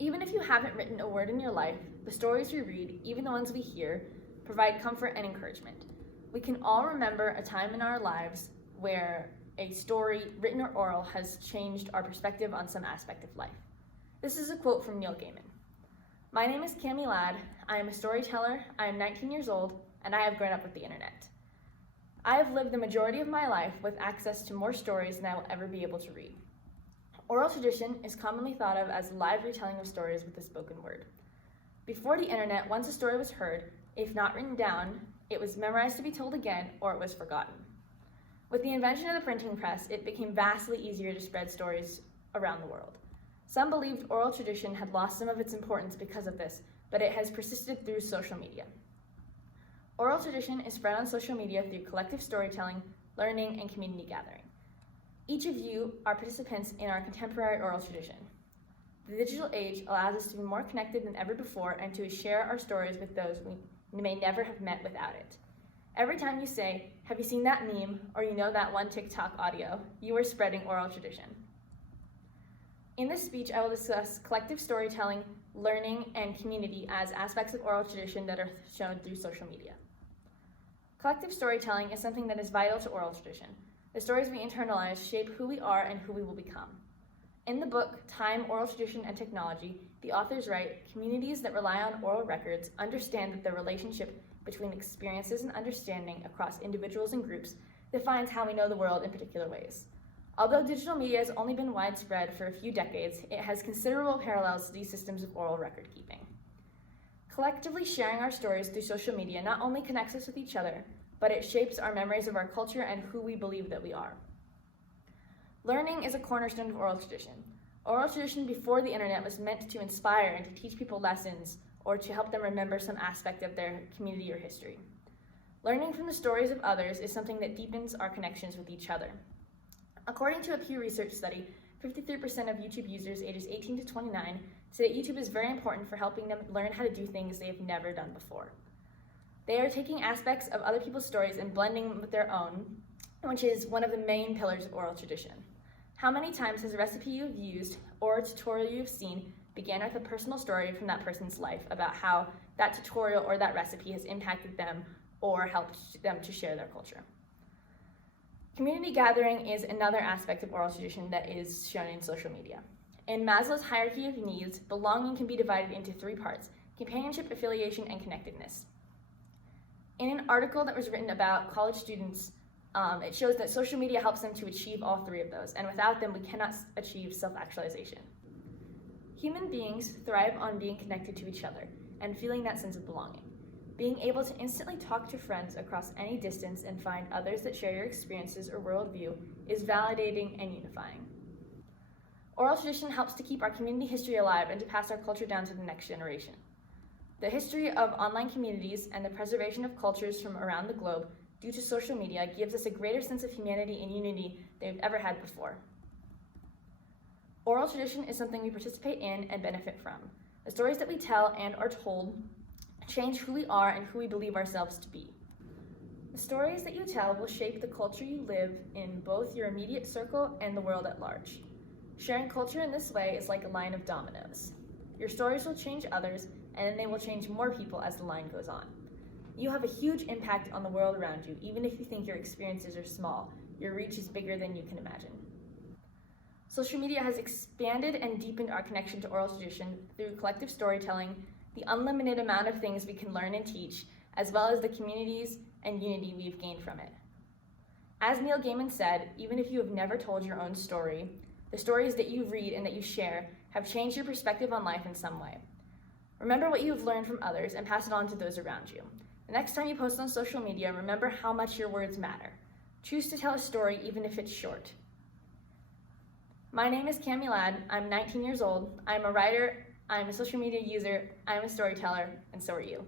Even if you haven't written a word in your life, the stories we read, even the ones we hear, provide comfort and encouragement. We can all remember a time in our lives where a story, written or oral, has changed our perspective on some aspect of life. This is a quote from Neil Gaiman. "My name is Cami Ladd. I am a storyteller. I am 19 years old, and I have grown up with the internet. I have lived the majority of my life with access to more stories than I will ever be able to read. Oral tradition is commonly thought of as live retelling of stories with the spoken word. Before the internet, once a story was heard, if not written down, it was memorized to be told again, or it was forgotten. With the invention of the printing press, it became vastly easier to spread stories around the world. Some believed oral tradition had lost some of its importance because of this, but it has persisted through social media. Oral tradition is spread on social media through collective storytelling, learning, and community gathering. Each of you are participants in our contemporary oral tradition. The digital age allows us to be more connected than ever before and to share our stories with those we may never have met without it. Every time you say, "Have you seen that meme?" or "You know that one TikTok audio," you are spreading oral tradition. In this speech, I will discuss collective storytelling, learning, and community as aspects of oral tradition that are shown through social media. Collective storytelling is something that is vital to oral tradition. The stories we internalize shape who we are and who we will become. In the book, Time, Oral Tradition, and Technology, the authors write, "Communities that rely on oral records understand that the relationship between experiences and understanding across individuals and groups defines how we know the world in particular ways. Although digital media has only been widespread for a few decades, it has considerable parallels to these systems of oral record keeping. Collectively sharing our stories through social media not only connects us with each other, but it shapes our memories of our culture and who we believe that we are. Learning is a cornerstone of oral tradition. Oral tradition before the internet was meant to inspire and to teach people lessons or to help them remember some aspect of their community or history. Learning from the stories of others is something that deepens our connections with each other. According to a Pew Research study, 53% of YouTube users ages 18 to 29 say that YouTube is very important for helping them learn how to do things they have never done before. They are taking aspects of other people's stories and blending them with their own, which is one of the main pillars of oral tradition. How many times has a recipe you've used or a tutorial you've seen began with a personal story from that person's life about how that tutorial or that recipe has impacted them or helped them to share their culture? Community gathering is another aspect of oral tradition that is shown in social media. In Maslow's hierarchy of needs, belonging can be divided into 3 parts: companionship, affiliation, and connectedness. In an article that was written about college students, it shows that social media helps them to achieve all 3 of those, and without them, we cannot achieve self-actualization. Human beings thrive on being connected to each other and feeling that sense of belonging. Being able to instantly talk to friends across any distance and find others that share your experiences or worldview is validating and unifying. Oral tradition helps to keep our community history alive and to pass our culture down to the next generation. The history of online communities and the preservation of cultures from around the globe due to social media gives us a greater sense of humanity and unity than we've ever had before. Oral tradition is something we participate in and benefit from. The stories that we tell and are told change who we are and who we believe ourselves to be. The stories that you tell will shape the culture you live in, both your immediate circle and the world at large. Sharing culture in this way is like a line of dominoes. Your stories will change others, and then they will change more people as the line goes on. You have a huge impact on the world around you, even if you think your experiences are small. Your reach is bigger than you can imagine. Social media has expanded and deepened our connection to oral tradition through collective storytelling, the unlimited amount of things we can learn and teach, as well as the communities and unity we've gained from it. As Neil Gaiman said, even if you have never told your own story, the stories that you read and that you share have changed your perspective on life in some way. Remember what you have learned from others and pass it on to those around you. The next time you post on social media, remember how much your words matter. Choose to tell a story even if it's short. My name is Cami Ladd. I'm 19 years old. I'm a writer, I'm a social media user, I'm a storyteller, and so are you.